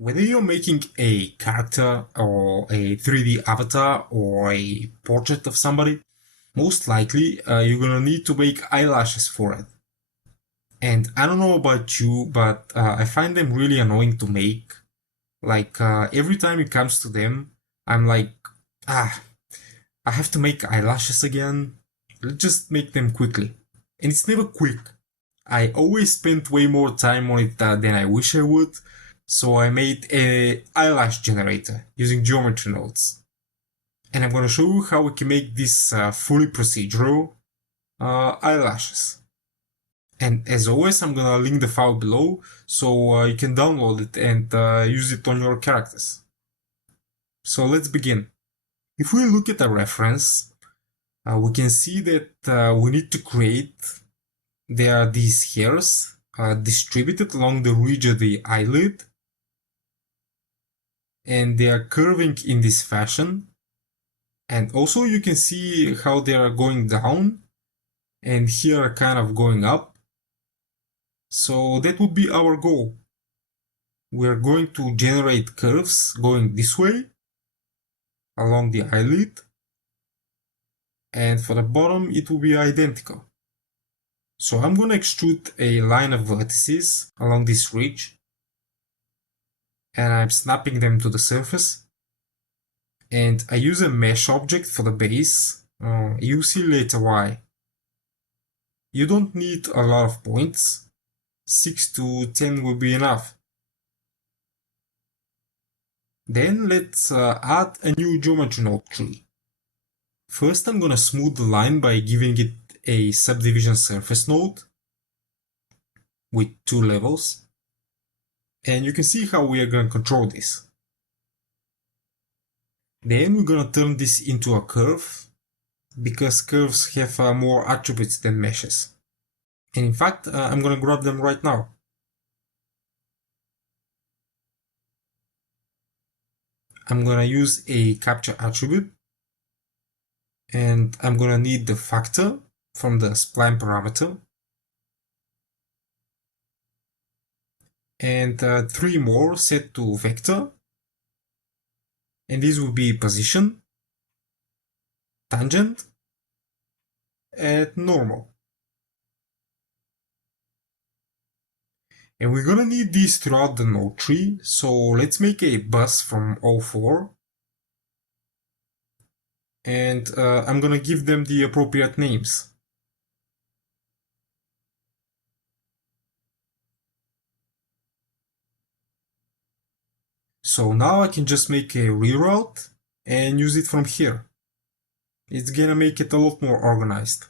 Whether you're making a character or a 3D avatar or a portrait of somebody, most likely you're gonna need to make eyelashes for it. And I don't know about you, but I find them really annoying to make. Like every time it comes to them, I'm like, I have to make eyelashes again. Let's just make them quickly. And it's never quick. I always spend way more time on it than I wish I would. So I made a eyelash generator using geometry nodes. And I'm gonna show you how we can make this fully procedural eyelashes. And as always, I'm gonna link the file below so you can download it and use it on your characters. So let's begin. If we look at the reference, we can see that we need to create, there are these hairs distributed along the ridge of the eyelid, and they are curving in this fashion. And also you can see how they are going down, and here are kind of going up. So that would be our goal. We're going to generate curves going this way along the eyelid, and for the bottom it will be identical. So I'm going to extrude a line of vertices along this ridge, and I'm snapping them to the surface, and I use a mesh object for the base. You'll see later why. You don't need a lot of points. 6 to 10 will be enough. Then let's add a new geometry node tree. First I'm gonna smooth the line by giving it a subdivision surface node with 2 levels. And you can see how we are gonna control this. Then we're gonna turn this into a curve, because curves have more attributes than meshes. And in fact, I'm gonna grab them right now. I'm gonna use a capture attribute, and I'm gonna need the factor from the spline parameter, and 3 more set to vector, and these will be position, tangent, and normal. And we're gonna need these throughout the node tree, so let's make a bus from all 4. And I'm gonna give them the appropriate names. So now I can just make a reroute and use it from here. It's gonna make it a lot more organized.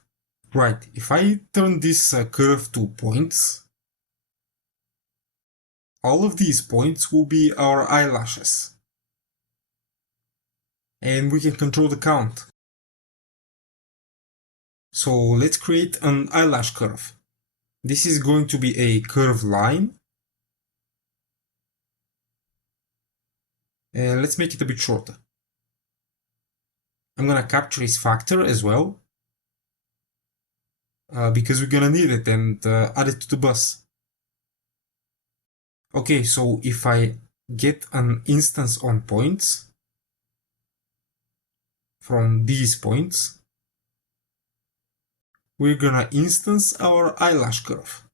Right, if I turn this curve to points, all of these points will be our eyelashes. And we can control the count. So let's create an eyelash curve. This is going to be a curved line. And let's make it a bit shorter. I'm gonna capture its factor as well, because we're gonna need it, and add it to the bus. Okay, so if I get an instance on points from these points, we're gonna instance our eyelash curve.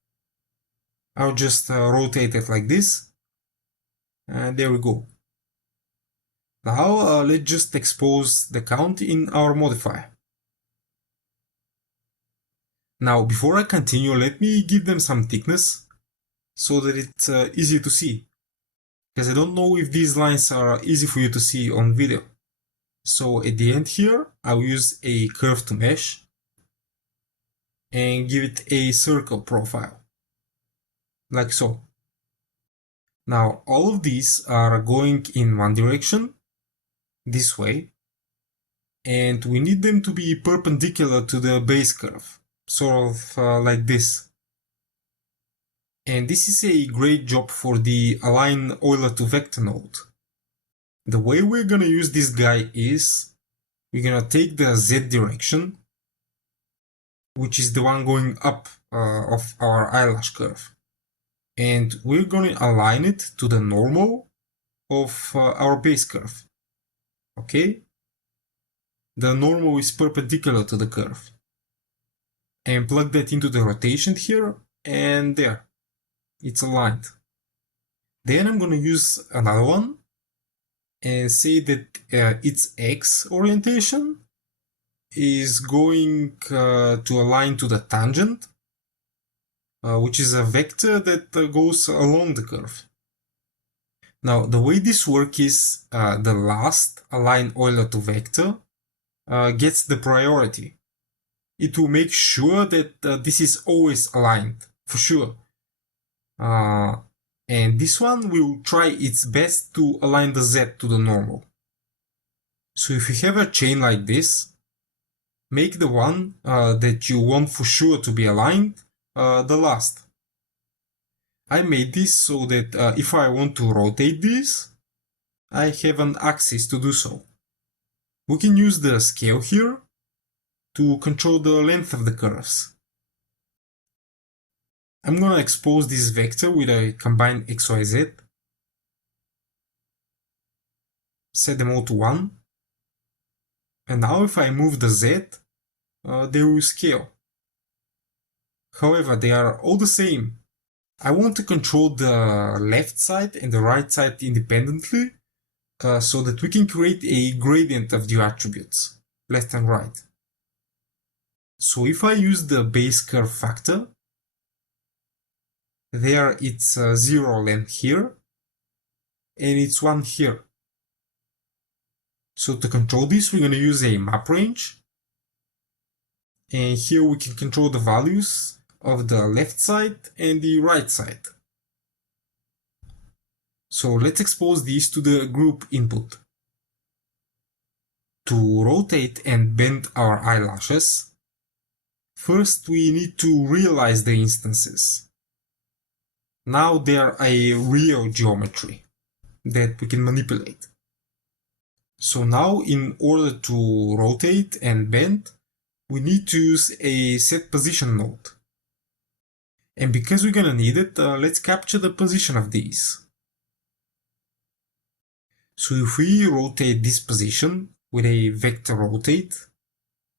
I'll just rotate it like this, and there we go. Now let's just expose the count in our modifier. Now before I continue, let me give them some thickness so that it's easy to see, because I don't know if these lines are easy for you to see on video. So at the end here, I'll use a curve to mesh and give it a circle profile, like so. Now all of these are going in one direction, this way, and we need them to be perpendicular to the base curve, sort of like this. And this is a great job for the align Euler to vector node. The way we're gonna use this guy is, we're gonna take the Z direction, which is the one going up of our eyelash curve, and we're gonna align it to the normal of our base curve. Okay? The normal is perpendicular to the curve. And plug that into the rotation here, and there. It's aligned. Then I'm gonna use another one and say that its X orientation is going to align to the tangent, which is a vector that goes along the curve. Now, the way this works is the last align Euler to vector gets the priority. It will make sure that this is always aligned, for sure. And this one will try its best to align the Z to the normal. So if you have a chain like this, make the one that you want for sure to be aligned the last. I made this so that if I want to rotate this, I have an axis to do so. We can use the scale here to control the length of the curves. I'm gonna expose this vector with a combined XYZ. Set them all to 1. And now if I move the Z, they will scale. However, they are all the same. I want to control the left side and the right side independently so that we can create a gradient of the attributes, left and right. So if I use the base curve factor, there it's 0 length here, and it's 1 here. So to control this, we're going to use a map range. And here we can control the values of the left side and the right side. So let's expose these to the group input. To rotate and bend our eyelashes, first we need to realize the instances. Now they are a real geometry that we can manipulate. So now in order to rotate and bend, we need to use a set position node. And because we're gonna need it, let's capture the position of these. So if we rotate this position with a vector rotate,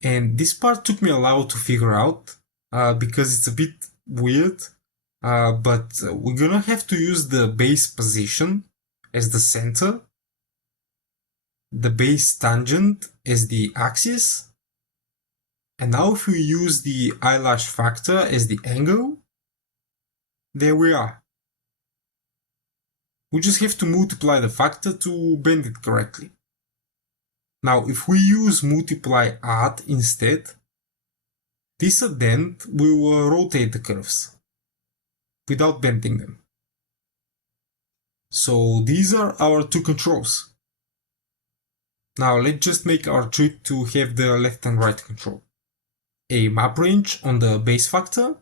and this part took me a while to figure out because it's a bit weird, but we're gonna have to use the base position as the center, the base tangent as the axis, and now if we use the eyelash factor as the angle, there we are. We just have to multiply the factor to bend it correctly. Now if we use multiply add instead, this addend will rotate the curves without bending them. So these are our two controls. Now let's just make our trick to have the left and right control. A map range on the base factor,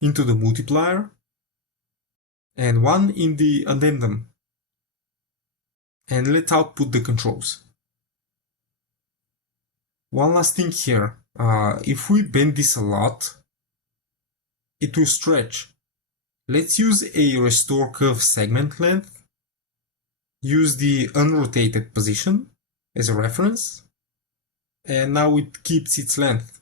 into the multiplier, and one in the addendum. And let's output the controls. One last thing here, if we bend this a lot, it will stretch. Let's use a restore curve segment length, use the unrotated position as a reference, and now it keeps its length.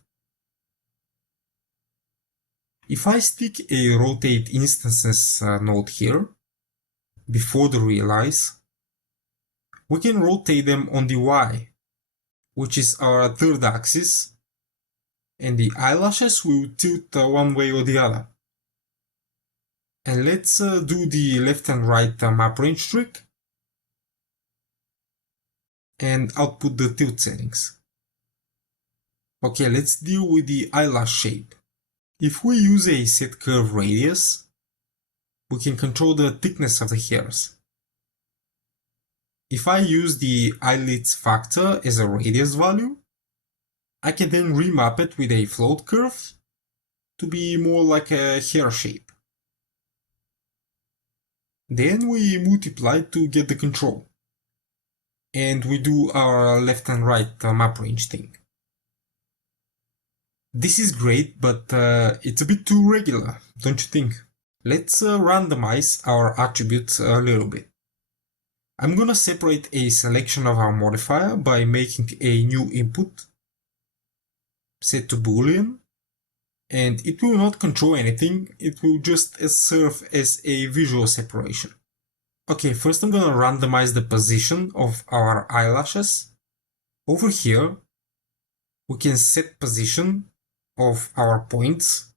If I stick a rotate instances node here, before the realize, we can rotate them on the Y, which is our third axis, and the eyelashes will tilt one way or the other. And let's do the left and right map range trick and output the tilt settings. Okay, let's deal with the eyelash shape. If we use a set curve radius, we can control the thickness of the hairs. If I use the eyelids factor as a radius value, I can then remap it with a float curve to be more like a hair shape. Then we multiply to get the control. And we do our left and right map range thing. This is great, but it's a bit too regular, don't you think? Let's randomize our attributes a little bit. I'm gonna separate a selection of our modifier by making a new input set to Boolean, and it will not control anything, it will just serve as a visual separation. Okay, first I'm gonna randomize the position of our eyelashes. Over here, we can set position of our points,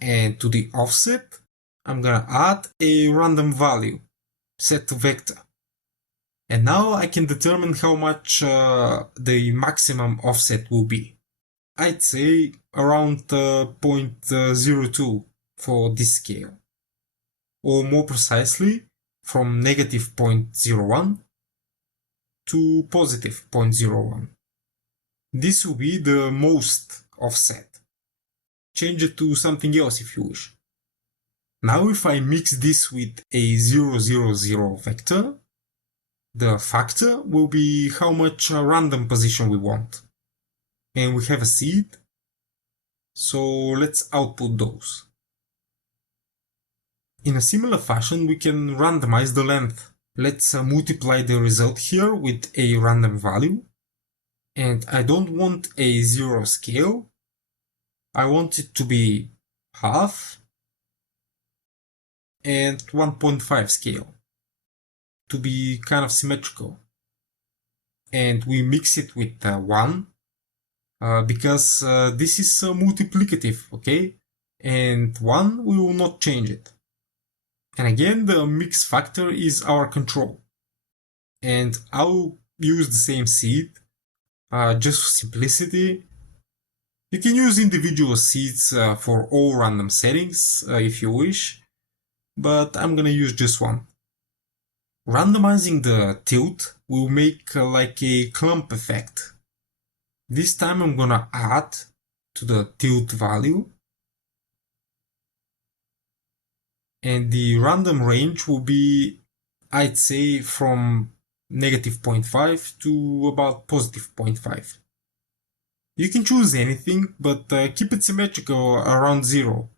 and to the offset, I'm gonna add a random value set to vector. And now I can determine how much the maximum offset will be. I'd say around 0.02 for this scale. Or more precisely, from negative 0.01 to positive 0.01. This will be the most offset. Change it to something else if you wish. Now if I mix this with a 0, 0, 0 vector, the factor will be how much random position we want. And we have a seed, so let's output those. In a similar fashion, we can randomize the length. Let's multiply the result here with a random value. And I don't want a 0 scale. I want it to be half and 1.5 scale to be kind of symmetrical. And we mix it with 1 because this is multiplicative, okay? And 1, we will not change it. And again, the mix factor is our control. And I'll use the same seed just for simplicity. You can use individual seeds for all random settings if you wish, but I'm gonna use just one. Randomizing the tilt will make like a clump effect. This time I'm gonna add to the tilt value, and the random range will be, I'd say, from negative 0.5 to about positive 0.5. You can choose anything, but keep it symmetrical around 0,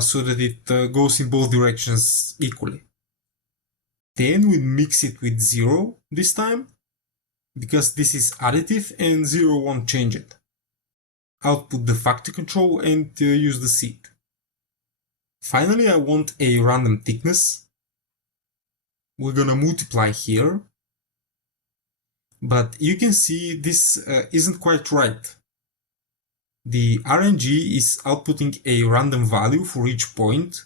so that it goes in both directions equally. Then we mix it with 0 this time, because this is additive and 0 won't change it. Output the factor control and use the seed. Finally, I want a random thickness. We're gonna multiply here, but you can see this isn't quite right. The RNG is outputting a random value for each point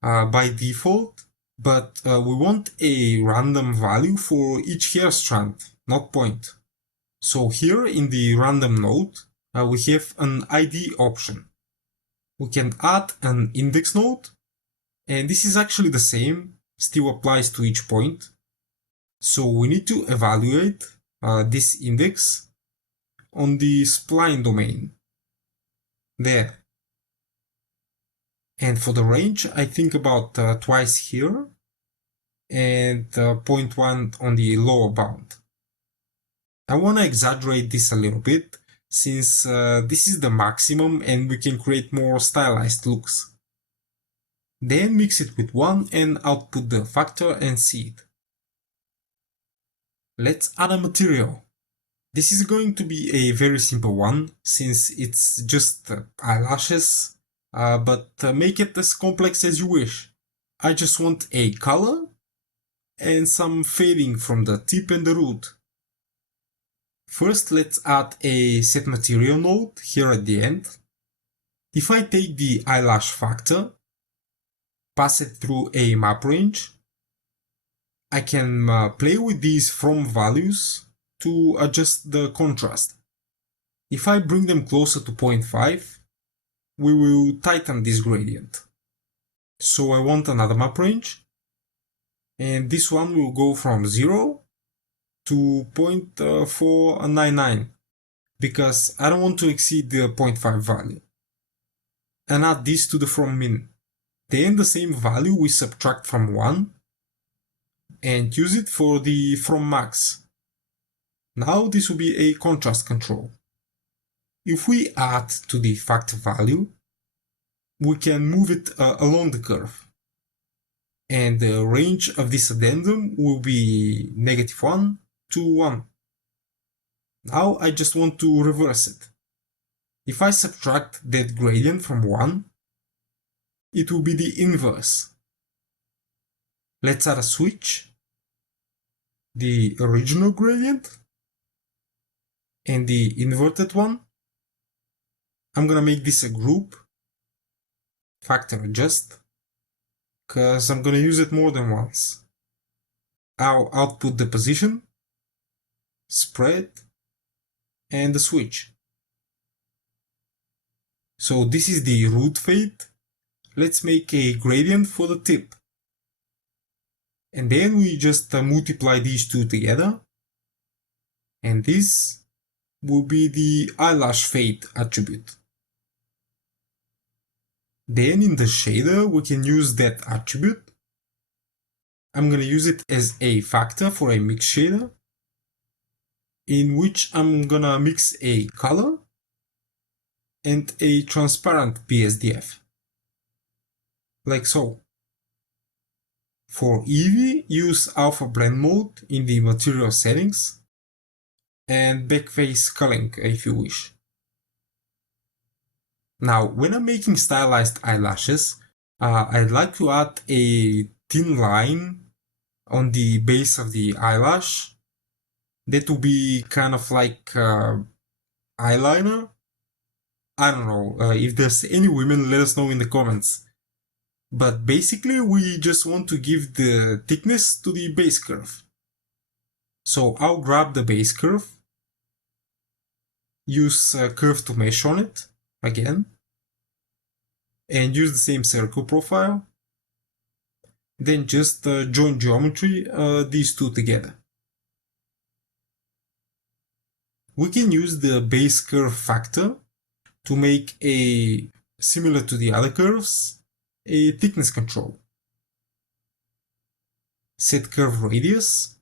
by default, but we want a random value for each hair strand, not point. So here in the random node, we have an ID option. We can add an index node, and this is actually the same, still applies to each point. So we need to evaluate this index on the spline domain. There. And for the range, I think about twice here and 0.1 on the lower bound. I want to exaggerate this a little bit, since this is the maximum and we can create more stylized looks. Then mix it with 1 and output the factor and seed. Let's add a material. This is going to be a very simple one, since it's just eyelashes, but make it as complex as you wish. I just want a color and some fading from the tip and the root. First, let's add a set material node here at the end. If I take the eyelash factor, pass it through a map range, I can play with these from values to adjust the contrast. If I bring them closer to 0.5, we will tighten this gradient. So I want another map range, and this one will go from 0 to 0.499, because I don't want to exceed the 0.5 value. And add this to the from min. Then the same value we subtract from 1 and use it for the from max. Now this will be a contrast control. If we add to the factor value, we can move it along the curve. and the range of this addendum will be -1 to 1. Now I just want to reverse it. If I subtract that gradient from 1, it will be the inverse. Let's add a switch, the original gradient, and the inverted one. I'm gonna make this a group, factor adjust, because I'm gonna use it more than once. I'll output the position, spread, and the switch. So this is the root fade. Let's make a gradient for the tip. And then we just multiply these two together. And this will be the eyelash fade attribute. Then in the shader, we can use that attribute. I'm gonna use it as a factor for a mix shader, in which I'm gonna mix a color and a transparent BSDF, like so. For Eevee, use alpha blend mode in the material settings, and backface culling if you wish. Now, when I'm making stylized eyelashes, I'd like to add a thin line on the base of the eyelash. That will be kind of like eyeliner. I don't know, if there's any women, let us know in the comments. But basically, we just want to give the thickness to the base curve. So I'll grab the base curve, use curve to mesh on it again, and use the same circle profile. Then just join geometry these two together. We can use the base curve factor to make a, similar to the other curves, a thickness control. Set curve radius.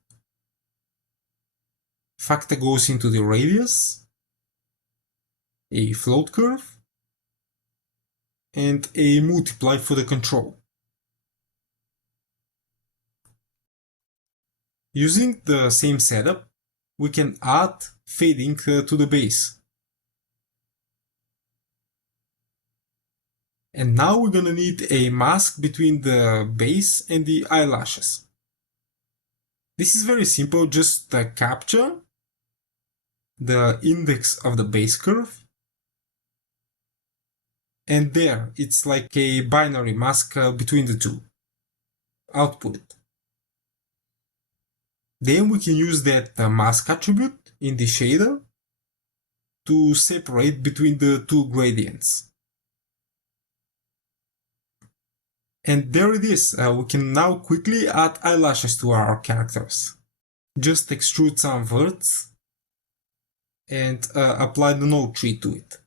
Factor goes into the radius. A float curve. And a multiply for the control. Using the same setup, we can add fading to the base. And now we're gonna need a mask between the base and the eyelashes. This is very simple, just capture the index of the base curve. And there, it's like a binary mask between the two. Output it. Then we can use that mask attribute in the shader to separate between the two gradients. And there it is, we can now quickly add eyelashes to our characters. Just extrude some verts and apply the node tree to it.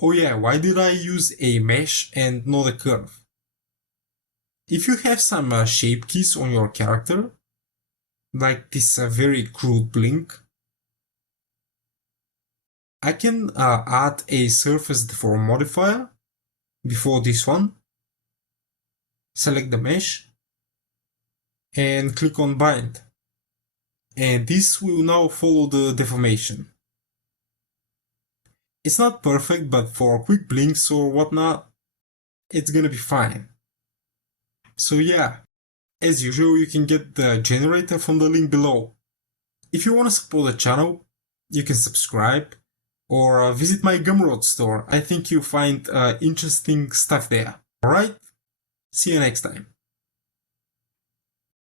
Oh yeah, why did I use a mesh and not a curve? If you have some shape keys on your character, like this very crude blink, I can add a surface deform modifier before this one, select the mesh, and click on bind. And this will now follow the deformation. It's not perfect, but for quick blinks or whatnot, it's gonna be fine. So yeah, as usual, you can get the generator from the link below. If you want to support the channel, you can subscribe or visit my Gumroad store. I think you'll find interesting stuff there. Alright, see you next time.